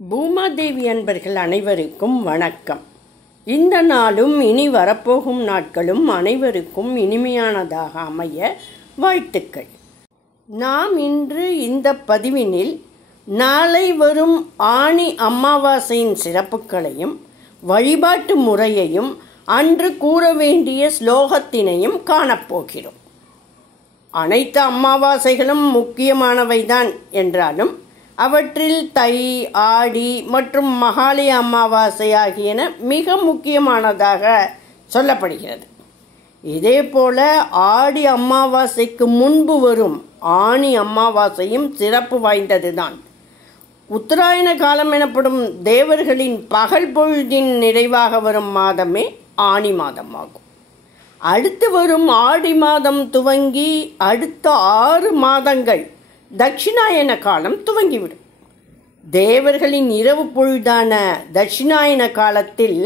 பூமாதேவி அன்பர்கள் அனைவருக்கும் வணக்கம். இந்த நாளும் இனி வரப்போகும் நாட்களும் அனைவருக்கும் இனிமையானதாக அமைய வாழ்த்துக்கள். நாம் இன்று இந்த பதிவினில் நாளை வரும் ஆனி அமாவாசையின் சிறப்புகளையும் வழிபாட்டு முறையையும் அன்று கூற வேண்டிய ஸ்லோகத்தினையும் காணப்போகிறோம். அனைத்து அமாவாசைகளும் முக்கியமானவைதான் என்றாலும் அவற்றில் தை, ஆடி மற்றும் மகாலய அமாவாசை ஆகியன மிக முக்கியமானதாக சொல்லப்படுகிறது. இதேபோல ஆடி அமாவாசைக்கு முன்பு வரும் ஆனி அமாவாசையும் சிறப்பு வாய்ந்ததுதான். உத்தராயண காலம் எனப்படும் தேவர்களின் பகல் பொழுதின் நிறைவாக வரும் மாதமே ஆனி மாதமாகும். அடுத்து வரும் ஆடி மாதம் துவங்கி அடுத்த 6 மாதங்கள் தட்சிணாயன காலம் துவங்கிவிடும். தேவர்களின் இரவு பொழுதான தட்சிணாயன காலத்தில்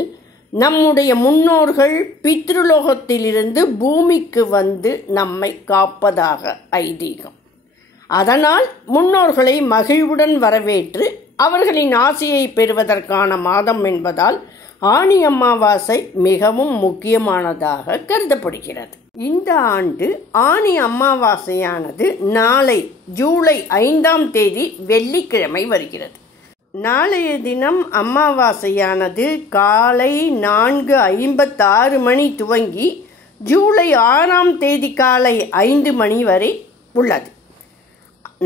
நம்முடைய முன்னோர்கள் பித்ருலோகத்திலிருந்து பூமிக்கு வந்து நம்மை காப்பதாக ஐதீகம். அதனால் முன்னோர்களை மகிழ்வுடன் வரவேற்று அவர்களின் ஆசையை பெறுவதற்கான மாதம் என்பதால் ஆனி அமாவாசை மிகவும் முக்கியமானதாக கருதப்படுகிறது. இந்த ஆண்டு ஆனி அமாவாசையானது நாளை ஜூலை 5ஆம் தேதி வெள்ளிக்கிழமை வருகிறது. நாளைய தினம் அமாவாசையானது காலை 4:56 மணி துவங்கி ஜூலை 6ஆம் தேதி காலை 5 மணி வரை உள்ளது.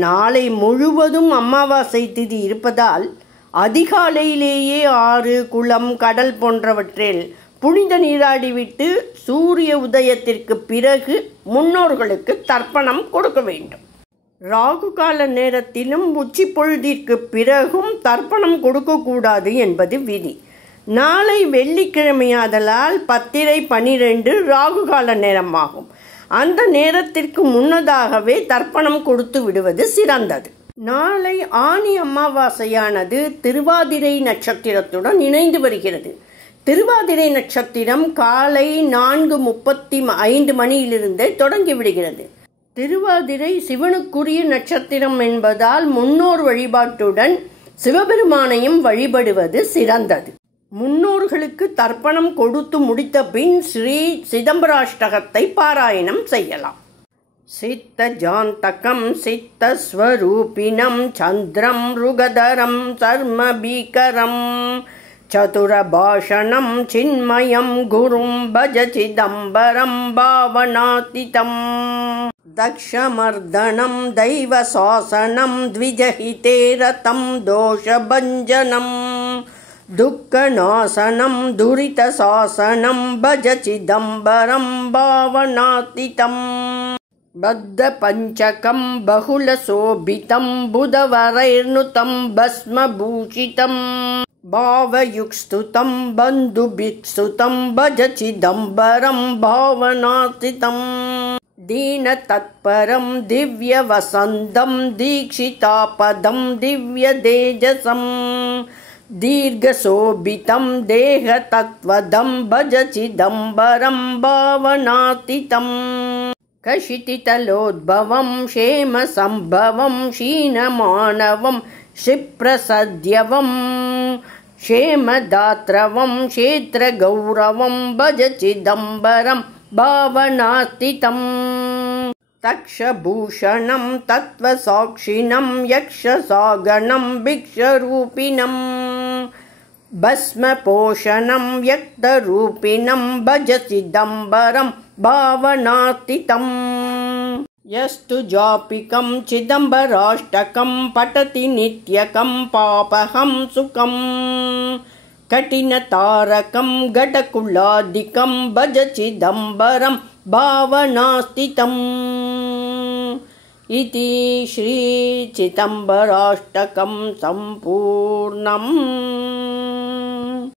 நாளை முழுவதும் அமாவாசை திதி இருப்பதால் அதிகாலையிலேயே ஆறு, குளம், கடல் போன்றவற்றில் புனித நீராடிவிட்டு சூரிய உதயத்திற்கு பிறகு முன்னோர்களுக்கு தர்ப்பணம் கொடுக்க வேண்டும். ராகு கால நேரத்திலும் உச்சி பொழுதிற்கு பிறகும் தர்ப்பணம் கொடுக்கக்கூடாது என்பது விதி. நாளை வெள்ளிக்கிழமையாதலால் 10:12 ராகு கால நேரமாகும். அந்த நேரத்திற்கு முன்னதாகவே தர்ப்பணம் கொடுத்து விடுவது சிறந்தது. நாளை ஆனி அமாவாசையானது திருவாதிரை நட்சத்திரத்துடன் இணைந்து வருகிறது. திருவாதிரை நட்சத்திரம் காலை 4:35 மணியிலிருந்தே தொடங்கிவிடுகிறது. திருவாதிரை சிவனுக்குரிய நட்சத்திரம் என்பதால் முன்னோர் வழிபாட்டுடன் சிவபெருமானையும் வழிபடுவது சிறந்தது. முன்னோர்களுக்கு தர்ப்பணம் கொடுத்து முடித்த பின் ஸ்ரீ சிதம்பராஷ்டகத்தை பாராயணம் செய்யலாம். சித்த ஜாந்தகம் சித்த ஸ்வரூபிணம் சந்திரம் ருகதரம் சர்ம பீகரம் சதுரபாஷணம் சின்மயம் குரும் பஜ சிதம்பரம் பாவனாதிதம் தக்ஷமர்தனம் தெய்வ சாசனம் த்விஜஹிதே ரதம் தோஷபஞ்சனம் துக்கநாசனம் துரித சாசனம் பஜ சிதம்பரம் பாவனாதிதம் பத்த பஞ்சகம் பகுல சோபிதம் புதவரைர்னுதம் பஸ்மபூஷிதம் பாவயுக்ஸ்துதம் பந்துபிக்ஸ்துதம் பஜ சிதம்பரம் பாவனாதிதம் தீன தத்பரம் திவ்ய வசந்தம் தீக்ஷிதாபதம் திவ்ய தேஜசம் தீர்கசோபிதம் தேக தத்வதம் பஜ சிதம்பரம் பாவனாதிதம் கஷிதிதலோத்பவம் க்ஷேம சம்பவம் க்ஷீணமானவம் க்ஷிப்ரசத்யவம் க்ஷேமதாத்ரவம் க்ஷேத்ர கௌரவம் பஜ சிதம்பரம் பாவனாதிதம் தக்ஷபூஷணம் தத்வசாக்ஷிணம் யக்ஷசாகணம் பிக்ஷரூபிணம் பஸ்மபோஷணம் யக்தரூபிணம் பஜ சிதம்பரம் பாவனாதிதம் யஸ்து ஜாபிகம் சிதம்பராஷ்டகம் படதி நித்யகம் பாபகம் சுகம் கடினதாரகம் கடகுலாதிகம் பஜ சிதம்பரம் பாவனாதிதம் இதி ஸ்ரீ சிதம்பராஷ்டகம் சம்பூர்ணம்.